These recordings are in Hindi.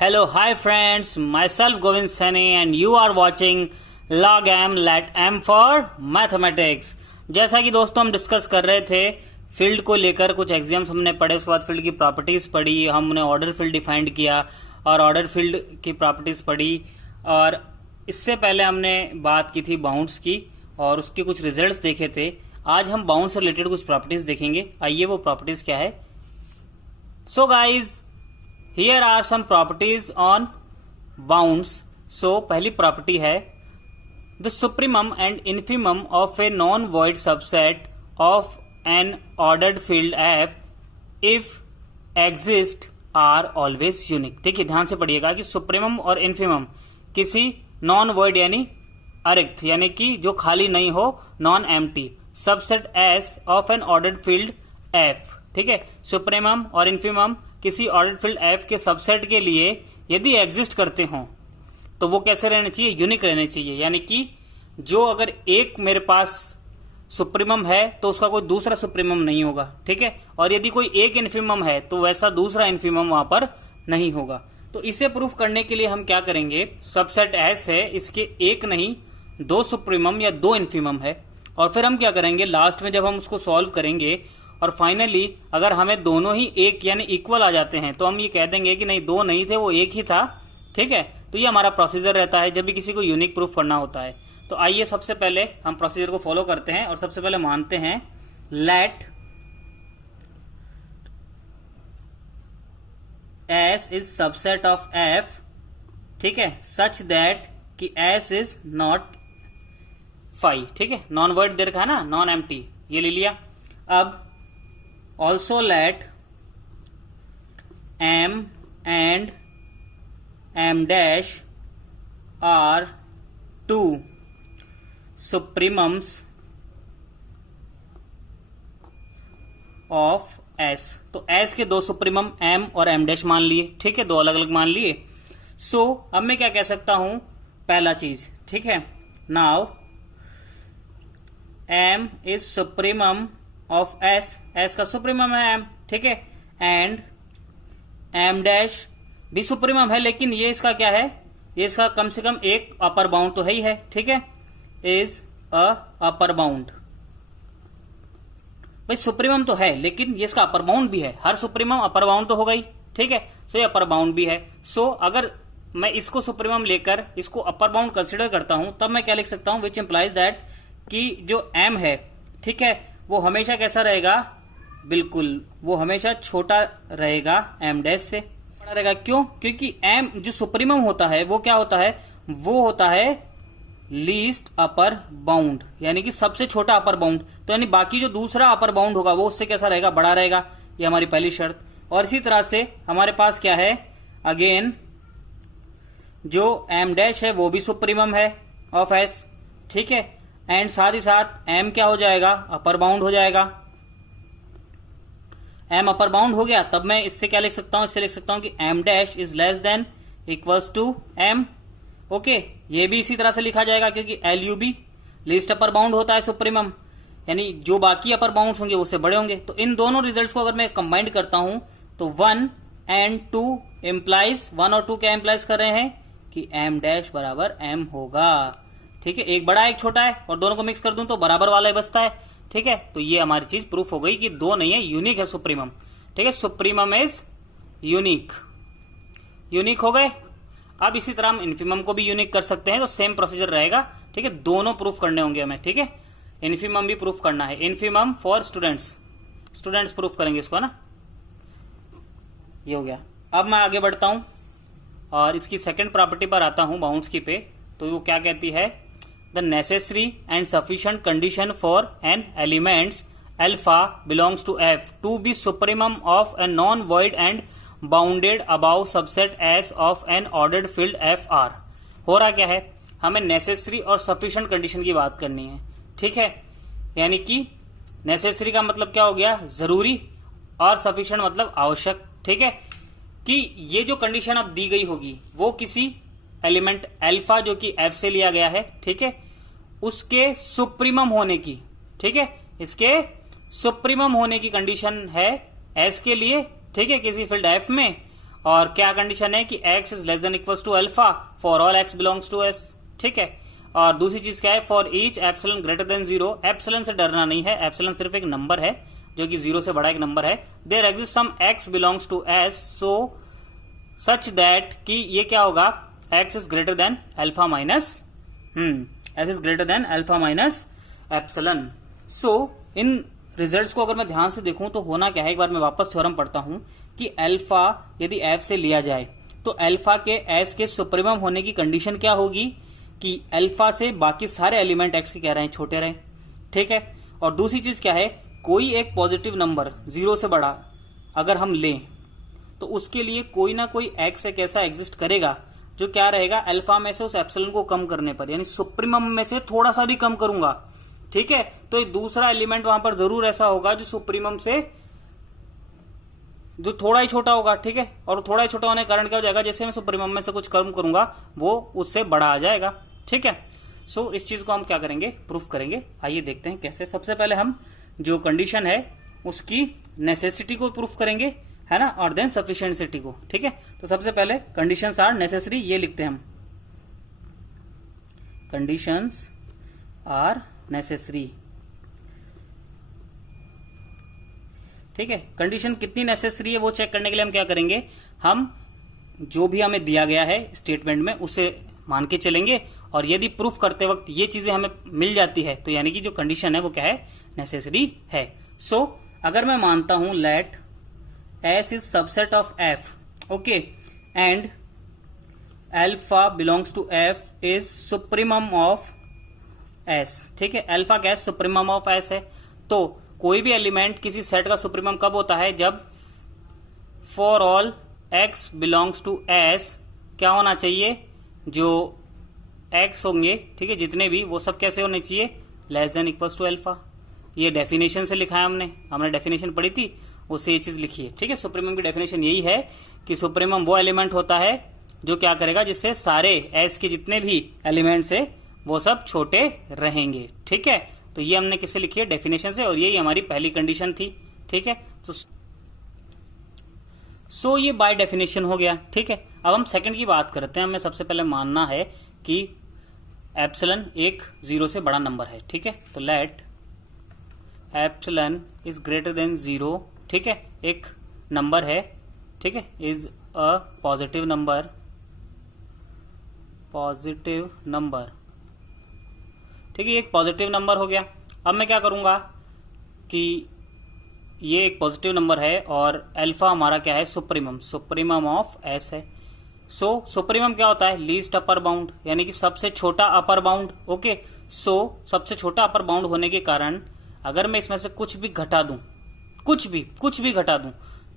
Hello, hi friends, myself Govind Sani and you are watching log m let m for mathematics। जैसा कि दोस्तों हम डिस्कस कर रहे थे फील्ड को लेकर, कुछ एग्जाम्स हमने पढ़े, उसके बाद फील्ड की प्रॉपर्टीज पढ़ी, हमने ऑर्डर फील्ड डिफाइंड किया और ऑर्डर फील्ड की प्रॉपर्टीज पढ़ी, और इससे पहले हमने बात की थी बाउंड्स की और उसके कुछ रिजल्ट्स देखे थे। आज हम बाउंड से रिलेटेड कुछ प्रॉपर्टीज देखेंगे। आइए वो प्रॉपर्टीज क्या है। So guys, here are some properties on bounds. So पहली प्रॉपर्टी है the supremum and infimum of a non void subset of an ordered field F if exist are always unique. देखिए ध्यान से पढ़िएगा कि सुप्रीमम और इन्फीमम किसी नॉन वॉइड यानी अरिक्त यानी कि जो खाली नहीं हो, non empty subset S of an ordered field F. ठीक है, सुप्रीमम और इन्फीमम किसी ऑर्डर्ड फील्ड एफ के सबसेट के लिए यदि एग्जिस्ट करते हों तो वो कैसे रहने चाहिए? यूनिक रहने चाहिए। यानी कि जो अगर एक मेरे पास सुप्रीमम है तो उसका कोई दूसरा सुप्रीमम नहीं होगा। ठीक है, और यदि कोई एक इन्फीमम है तो वैसा दूसरा इन्फीमम वहां पर नहीं होगा। तो इसे प्रूफ करने के लिए हम क्या करेंगे, सबसेट एस है, इसके एक नहीं दो सुप्रीमम या दो इन्फीमम है, और फिर हम क्या करेंगे लास्ट में जब हम उसको सॉल्व करेंगे और फाइनली अगर हमें दोनों ही एक यानी इक्वल आ जाते हैं तो हम ये कह देंगे कि नहीं दो नहीं थे, वो एक ही था। ठीक है, तो ये हमारा प्रोसीजर रहता है जब भी किसी को यूनिक प्रूफ करना होता है। तो आइए सबसे पहले हम प्रोसीजर को फॉलो करते हैं और सबसे पहले मानते हैं let S is subset of F. ठीक है, सच दैट कि एस इज नॉट फाई। ठीक है, नॉन वर्ड दे रखा है ना, नॉन एम्प्टी, ये ले लिया। अब also let m and m dash are two supremums of s। तो s के दो सुप्रीमम m और m डैश मान लिए। ठीक है, दो अलग अलग मान लिए। सो अब मैं क्या कह सकता हूं, पहला चीज, ठीक है, now m is supremum of S, S का सुप्रीमम है एम। ठीक है, एंड एम डैश भी सुप्रीमम है, लेकिन ये इसका क्या है, ये इसका कम से कम एक अपर बाउंड तो है ही है। ठीक है, इज अ अपर बाउंड। भाई सुप्रीमम तो है लेकिन ये इसका अपर बाउंड भी है, हर सुप्रीमम अपर बाउंड तो होगा ही। ठीक है, सो ये अपर बाउंड भी है। सो अगर मैं इसको सुप्रीमम लेकर इसको अपर बाउंड कंसिडर करता हूं तब मैं क्या लिख सकता हूं, विच इंप्लाइज दैट कि जो एम है, ठीक है, वो हमेशा कैसा रहेगा, बिल्कुल वो हमेशा छोटा रहेगा एम डैश से, बड़ा रहेगा। क्यों? क्योंकि एम जो सुप्रीमम होता है वो क्या होता है, वो होता है लीस्ट अपर बाउंड, यानी कि सबसे छोटा अपर बाउंड। तो यानी बाकी जो दूसरा अपर बाउंड होगा वो उससे कैसा रहेगा, बड़ा रहेगा। ये हमारी पहली शर्त। और इसी तरह से हमारे पास क्या है, अगेन जो एम डैश है वो भी सुप्रीमम है ऑफ एस। ठीक है, एंड साथ ही साथ m क्या हो जाएगा, अपर बाउंड हो जाएगा। m अपर बाउंड हो गया, तब मैं इससे क्या लिख सकता हूं, इससे लिख सकता हूं कि m dash is less than equals to m। Okay, ये भी इसी तरह से लिखा जाएगा क्योंकि LUB लीस्ट अपर बाउंड होता है सुप्रीमम, यानी जो बाकी अपर बाउंड होंगे उससे बड़े होंगे। तो इन दोनों रिजल्ट्स को अगर मैं कंबाइंड करता हूं तो 1 एंड 2 इंप्लाइज, 1 और 2 क्या इंप्लाइज कर रहे हैं कि m डैश बराबर m होगा। ठीक है, एक बड़ा एक छोटा है और दोनों को मिक्स कर दूं तो बराबर वाला ही बचता है। ठीक है, तो ये हमारी चीज प्रूफ हो गई कि दो नहीं है, यूनिक है सुप्रीमम। ठीक है, सुप्रीमम इज यूनिक, यूनिक हो गए। अब इसी तरह हम इन्फीमम को भी यूनिक कर सकते हैं, तो सेम प्रोसीजर रहेगा। ठीक है, दोनों प्रूफ करने होंगे हमें। ठीक है, इन्फीमम भी प्रूफ करना है, infimum for students, students proof करेंगे इसको, है ना। ये हो गया। अब मैं आगे बढ़ता हूं और इसकी सेकेंड प्रॉपर्टी पर आता हूं, बाउंड्स की पे। तो वो क्या कहती है, the necessary and sufficient condition for an elements alpha belongs to F to be supremum of a non void and bounded above subset S of an ordered field F R. हो रहा क्या है, हमें नेसेसरी और सफिशिएंट कंडीशन की बात करनी है। ठीक है, यानी कि नेसेसरी का मतलब क्या हो गया, जरूरी, और सफिशिएंट मतलब आवश्यक। ठीक है, कि ये जो कंडीशन अब दी गई होगी वो किसी एलिमेंट अल्फा जो कि एफ से लिया गया है, ठीक है, उसके सुप्रीमम होने की, ठीक है, इसके सुप्रीमम होने की कंडीशन है एस के लिए। ठीक है, किसी फील्ड एफ में, और क्या कंडीशन है कि x is less than equals to alpha for all x belongs to s, ठीक है। और दूसरी चीज क्या है, for each epsilon greater than 0, epsilon से डरना नहीं है, एप्सिलॉन सिर्फ एक नंबर है जो कि 0 से बड़ा एक नंबर है। There exist some x belongs to s so such that कि ये क्या होगा, x is greater than alpha minus s is greater than alpha minus epsilon. So इन रिजल्ट्स को अगर मैं ध्यान से देखूं तो होना क्या है, एक बार मैं वापस थ्योरम पढ़ता हूं कि अल्फा यदि f से लिया जाए तो अल्फा के s के सुप्रीमम होने की कंडीशन क्या होगी कि अल्फा से बाकी सारे एलिमेंट x के कह रहे हैं छोटे रहें, ठीक है। और दूसरी चीज क्या है, कोई एक पॉजिटिव नंबर 0 से बड़ा अगर हम लें तो उसके लिए कोई ना कोई x एक ऐसा एग्जिस्ट करेगा जो क्या रहेगा, अल्फा में से उस एप्सिलॉन को कम करने पर, यानी सुप्रीमम में से थोड़ा सा भी कम करूंगा, ठीक है, तो एक दूसरा एलिमेंट वहां पर जरूर ऐसा होगा जो सुप्रीमम से जो थोड़ा ही छोटा होगा, ठीक है। और थोड़ा ही छोटा होने के कारण क्या हो जाएगा, जैसे मैं सुप्रीमम में से कुछ कम करूंगा वो उससे बड़ा आ जाएगा, ठीक है। सो इस चीज को हम क्या करेंगे, प्रूफ करेंगे। आइए देखते हैं कैसे। सबसे पहले हम जो कंडीशन है उसकी नेसेसिटी को प्रूफ करेंगे, है ना, और देन सफिशिएंसिटी को, ठीक है। तो सबसे पहले कंडीशंस आर नेसेसरी, ये लिखते हैं हम, कंडीशंस आर नेसेसरी, ठीक है। कंडीशन कितनी नेसेसरी है वो चेक करने के लिए हम क्या करेंगे, हम जो भी हमें दिया गया है स्टेटमेंट में उसे मान के चलेंगे, और यदि प्रूफ करते वक्त ये चीजें हमें मिल जाती है तो यानी कि जो कंडीशन है वो क्या है, नेसेसरी है। सो अगर मैं मानता हूं let S is subset of F, okay, and alpha belongs to F is supremum of S, ठीक है। अल्फा क्या है, सुप्रीमम ऑफ S है। तो कोई भी एलिमेंट किसी सेट का सुप्रीमम कब होता है, जब for all x belongs to S क्या होना चाहिए, जो x होंगे, ठीक है, जितने भी, वो सब कैसे होने चाहिए, less than equals to alpha. ये डेफिनेशन से लिखा है हमने डेफिनेशन पढ़ी थी, उससे ये चीज लिखी है, ठीक है। सुप्रीमम की डेफिनेशन यही है कि सुप्रीमम वो एलिमेंट होता है जो क्या करेगा, जिससे सारे S के जितने भी एलिमेंट्स है वो सब छोटे रहेंगे, ठीक है। तो ये हमने किससे लिखी है, डेफिनेशन से, और यही हमारी पहली कंडीशन थी, ठीक है। तो सो ये बाय डेफिनेशन हो गया, ठीक है। अब हम सेकंड की बात करते हैं। हमें सबसे पहले मानना है कि एप्सिलॉन एक 0 से बड़ा नंबर है, ठीक है। तो let epsilon is greater than 0, ठीक है, एक नंबर है, ठीक है, इज अ पॉजिटिव नंबर, ठीक है, एक पॉजिटिव नंबर हो गया। अब मैं क्या करूंगा कि ये एक पॉजिटिव नंबर है और अल्फा हमारा क्या है, सुप्रीमम ऑफ S है। सो सुप्रीमम क्या होता है, लीस्ट अपर बाउंड, यानी कि सबसे छोटा अपर बाउंड, ओके। सो सबसे छोटा अपर बाउंड होने के कारण अगर मैं इसमें से कुछ भी घटा दूं, कुछ भी घटा दूं,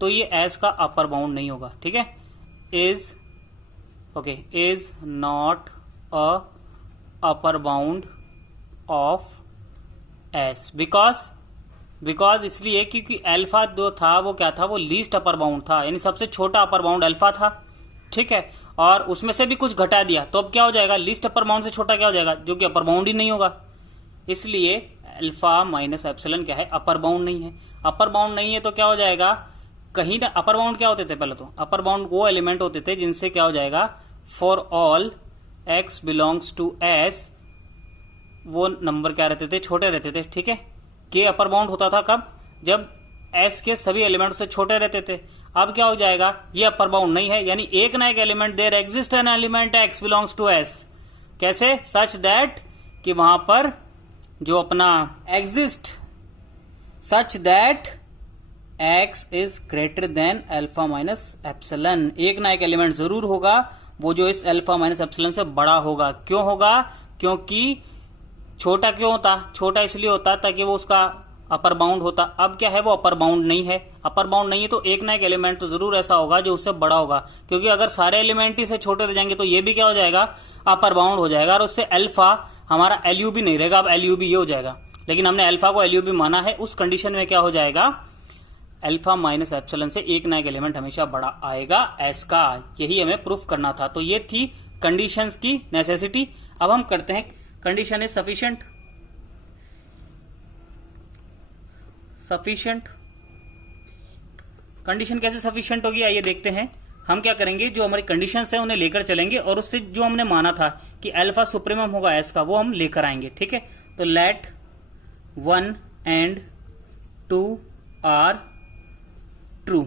तो ये S का अपर बाउंड नहीं होगा, ठीक है। Is not a upper bound of S because इसलिए क्योंकि अल्फा जो था वो क्या था, वो लीस्ट अपर बाउंड था, यानी सबसे छोटा अपर बाउंड अल्फा था, ठीक है। और उसमें से भी कुछ घटा दिया तो अब क्या हो जाएगा, लीस्ट अपर बाउंड से छोटा क्या हो जाएगा, जो कि अपर बाउंड ही नहीं होगा। इसलिए अल्फा माइनस एप्सिलॉन क्या है, अपर बाउंड नहीं है। अपर बाउंड नहीं है तो क्या हो जाएगा, कहीं ना अपर बाउंड क्या होते थे, पहले तो अपर बाउंड वो एलिमेंट होते थे जिनसे क्या हो जाएगा, for all x belongs to S वो नंबर क्या रहते थे, छोटे रहते थे, ठीक है। के अपर बाउंड होता था कब, जब S के सभी एलिमेंट से छोटे रहते थे। अब क्या हो जाएगा, ये अपर बाउंड नहीं है, यानी एक ना एक element, there exist an element x belongs to S, कैसे, सच दैट कि वहां पर जो अपना exist such that x is greater than alpha minus epsilon, एक ना एक एलिमेंट जरूर होगा वो जो इस अल्फा माइनस एप्सिलॉन से बड़ा होगा। क्यों होगा, क्योंकि छोटा क्यों होता, छोटा इसलिए होता ताकि वो उसका अपर बाउंड होता। अब क्या है, वो अपर बाउंड नहीं है, अपर बाउंड नहीं है तो एक ना एक एलिमेंट तो जरूर ऐसा होगा जो उससे बड़ा होगा, क्योंकि अगर सारे एलिमेंट ही से छोटे रह जाएंगे तो ये भी क्या हो जाएगा, अपर बाउंड हो जाएगा, और उससे अल्फा हमारा LU भी नहीं रहेगा, अब LU भी ये हो जाएगा। लेकिन हमने अल्फा को LU भी माना है, उस कंडीशन में क्या हो जाएगा, अल्फा माइनस एप्सिलॉन से एक ना एक एलिमेंट हमेशा बड़ा आएगा S का, यही हमें प्रूफ करना था। तो ये थी कंडीशंस की नेसेसिटी। अब हम करते हैं कंडीशन इज सफिशिएंट। कंडीशन कैसे सफिशिएंट होगी, आइए देखते हैं। हम क्या करेंगे, जो हमारी कंडीशंस है उन्हें लेकर चलेंगे और उससे जो हमने माना था कि अल्फा सुप्रीमम होगा एस का, वो हम लेकर आएंगे। ठीक है, तो लेट 1 एंड 2 आर ट्रू।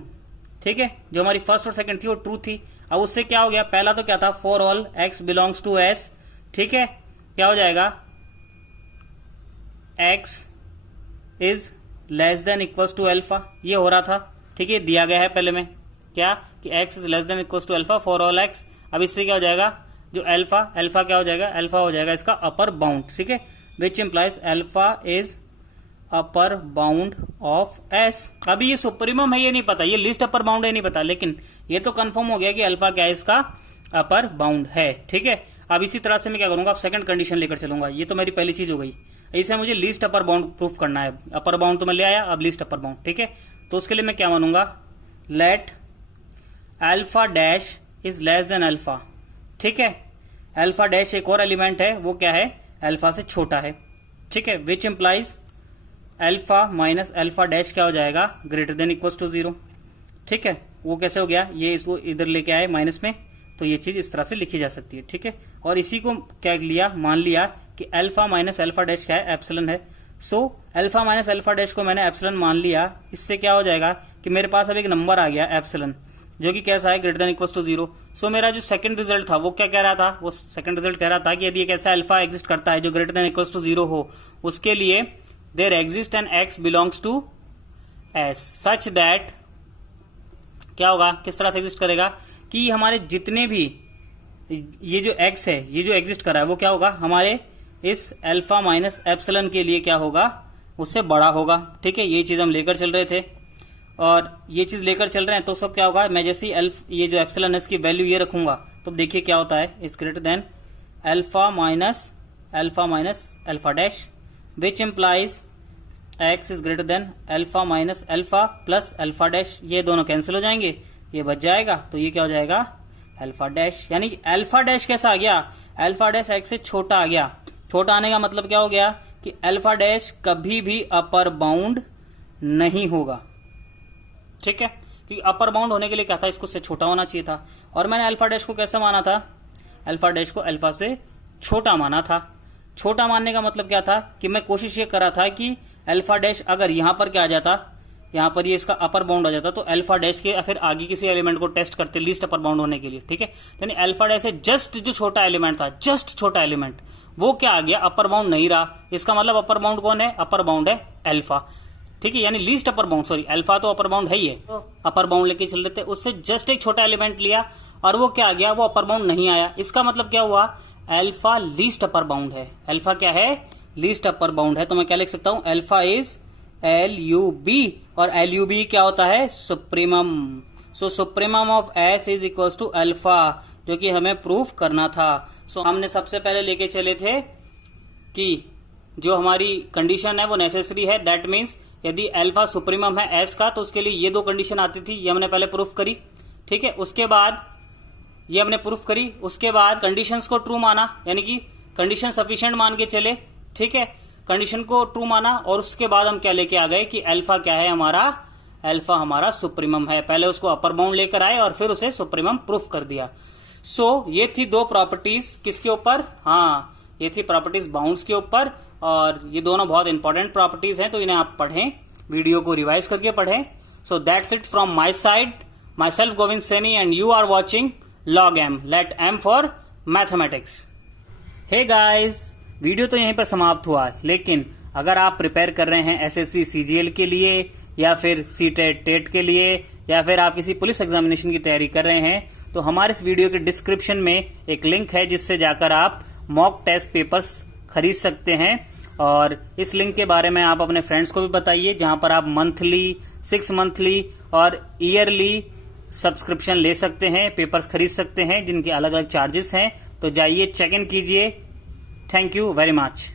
ठीक है, जो हमारी फर्स्ट और सेकंड थी वो ट्रू थी। अब उससे क्या हो गया, पहला तो क्या था, for all x belongs to S. ठीक है, क्या हो जाएगा, x is less than equals to alpha, ये हो रहा था। ठीक है, दिया गया है पहले में क्या कि x is less than equals to alpha for all x। अब इससे क्या हो जाएगा, जो अल्फा क्या हो जाएगा, अल्फा हो जाएगा इसका अपर बाउंड। ठीक है, which implies alpha is upper bound of s। अभी ये सुप्रीमम है ये नहीं पता, ये लिस्ट अपर बाउंड है नहीं पता, लेकिन ये तो कंफर्म हो गया कि अल्फा क्या है, इसका अपर बाउंड है। ठीक है, अब इसी तरह से मैं क्या करूंगा, अब सेकंड कंडीशन लेकर चलूंगा। ये तो मेरी पहली चीज हो गई, इसे मुझे लीस्ट अपर बाउंड प्रूफ करना है। अपर बाउंड तो मैं ले आया, अब लीस्ट अपर बाउंड। ठीक है, तो उसके लिए मैं क्या मानूंगा, let alpha dash is less then alpha. ठीक है, अल्फा डैश एक और एलिमेंट है, वो क्या है, अल्फा से छोटा है। ठीक है, which implies alpha minus alpha dash क्या हो जाएगा, ग्रेटर देन इक्वल्स टू 0। ठीक है, वो कैसे हो गया, ये इसको इधर लेके आए माइनस में, तो ये चीज इस तरह से लिखी जा सकती है। ठीक है, और इसी को क्या लिया, मान लिया कि अल्फा माइनस अल्फा डैश क्या है, एप्सिलन है। So alpha minus alpha dash को मैंने एप्सिलन मान लिया। इससे क्या हो जाएगा कि मेरे पास अब एक नंबर आ गया एप्सिलन, जो कि कैसा है, ग्रेटर देन इक्वल्स टू 0। सो मेरा जो सेकंड रिजल्ट था वो क्या कह रहा था, वो सेकंड रिजल्ट कह रहा था कि यदि एक ऐसा अल्फा एग्जिस्ट करता है जो ग्रेटर देन इक्वल्स टू 0 हो, उसके लिए there exist an x belongs to S such that क्या होगा, किस तरह से एग्जिस्ट करेगा कि हमारे जितने भी ये जो एक्स है, ये जो एग्जिस्ट कर रहा है, वो क्या होगा, हमारे इस अल्फा माइनस एप्सिलन के लिए क्या होगा, उससे बड़ा होगा। ठीक है, ये चीज हम लेकर चल रहे थे और ये चीज लेकर चल रहे हैं, तो उस वक्त क्या होगा, मैं जैसे ही ये जो एप्सिलन है इसकी वैल्यू ये रखूंगा, तो देखिए क्या होता है, is greater than alpha minus alpha dash, which implies x is greater than alpha minus alpha plus alpha dash. ये दोनों कैंसिल हो जाएंगे, ये बच जाएगा, तो ये क्या हो जाएगा, अल्फा डैश। यानी कि अल्फा डैश कैसा आ गया, अल्फा डैश एक्स से छोटा आ गया। छोटा आने का मतलब क्या हो गया कि अल्फा डैश कभी भी अपर बाउंड नहीं होगा। ठीक है, क्योंकि अपर बाउंड होने के लिए क्या था, इसको से छोटा होना चाहिए था। और मैंने अल्फा डैश को कैसे माना था, अल्फा डैश को अल्फा से छोटा माना था। छोटा मानने का मतलब क्या था कि मैं कोशिश ये कर रहा था कि अल्फा डैश अगर यहां पर क्या आ जाता, यहाँ पर ये इसका अपर बाउंड आ जाता, तो अल्फा डैश के फिर आगे किसी एलिमेंट को टेस्ट करते लीस्ट अपर बाउंड होने के लिए। ठीक है, यानी अल्फा डैश से जस्ट जो छोटा एलिमेंट था, जस्ट छोटा एलिमेंट, वो क्या आ गया, अपर बाउंड नहीं रहा। इसका मतलब अपर बाउंड कौन है, अपर बाउंड है अल्फा। ठीक है, यानी least upper bound, sorry alpha तो अपर बाउंड है ही है, तो अपर बाउंड लेके चल रहे थे, उससे जस्ट एक छोटा एलिमेंट लिया और वो क्या आ गया, वो अपर बाउंड नहीं आया। इसका मतलब क्या हुआ, अल्फा लीस्ट अपर बाउंड है। अल्फा क्या है, लीस्ट अपर बाउंड है। तो मैं क्या लिख सकता हूं, अल्फा इज LUB, और LUB क्या होता है, supremum. So supremum of S is equals to alpha, जो कि हमें प्रूफ करना था। सो हमने सबसे पहले लेके चले थे कि जो हमारी कंडीशन है वो नेसेसरी है, दैट मीन्स यदि अल्फा सुप्रीमम है S का, तो उसके लिए ये दो कंडीशन आती थी, ये हमने पहले प्रूफ करी। ठीक है, उसके बाद ये हमने प्रूफ करी, उसके बाद कंडीशंस को ट्रू माना, यानी कि कंडीशन सफिशिएंट मान के चले। ठीक है, कंडीशन को ट्रू माना और उसके बाद हम क्या लेके आ गए कि अल्फा क्या है हमारा, अल्फा हमारा सुप्रीमम है। पहले उसको अपर बाउंड लेकर आए और फिर उसे सुप्रीमम प्रूफ कर दिया। सो ये थी दो प्रॉपर्टीज किसके ऊपर, हाँ ये थी प्रॉपर्टीज बाउंड्स के ऊपर, और ये दोनों बहुत इंपॉर्टेंट प्रॉपर्टीज हैं, तो इन्हें आप पढ़ें, वीडियो को रिवाइज करके पढ़ें। So that's it from my side, myself Govind Saini, and you are watching log M, let M for mathematics. Hey guys, video तो यहीं पर समाप्त हुआ, लेकिन अगर आप प्रिपेयर कर रहे हैं SSC CGL के लिए, या फिर CTET टेट के लिए, या फिर आप किसी पुलिस एग्जामिनेशन की तैयारी कर रहे हैं, तो हमारे इस वीडियो के डिस्क्रिप्शन में एक लिंक है जिससे जाकर आप मॉक टेस्ट पेपर्स खरीद सकते हैं। और इस लिंक के बारे में आप अपने फ्रेंड्स को भी बताइए, जहां पर आप मंथली, 6 मंथली और ईयरली सब्सक्रिप्शन ले सकते हैं, पेपर्स खरीद सकते हैं, जिनके अलग अलग चार्जेस हैं। तो जाइए, चेक इन कीजिए। Thank you very much.